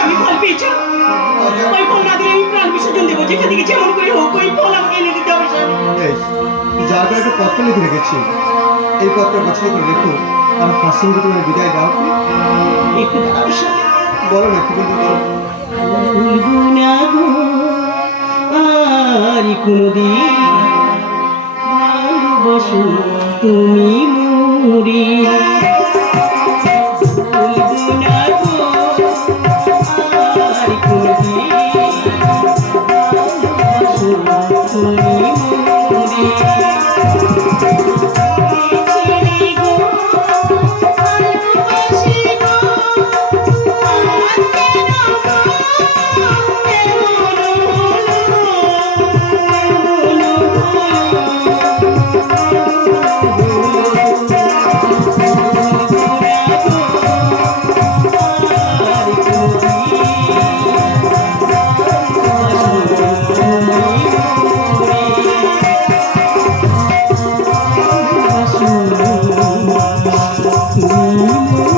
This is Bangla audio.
স্বামী ফল পেয়েছ, ওই ফল না দিলে আমি প্রাণ বিসর্জন দেবো। যেখান থেকে যেমন করে হোক ওই ফল আমাকে এনে দিতে হবে স্বামী। যার করে একটা পত্র লিখে রেখেছি, এই পত্র পছন্দ করে রেখো। আমি ফাঁসি মুখে তোমার বিদায় দাও। একটু দাঁড়াও স্বামী। বলো না, কি বলতে বলো। ভুলবো না গো আর কোনদিন ভালোবাসো তুমি মুড়ি। ভুলবো না গো আর কোনদিন ভালোবাসো তুমি মুড়ি। Oh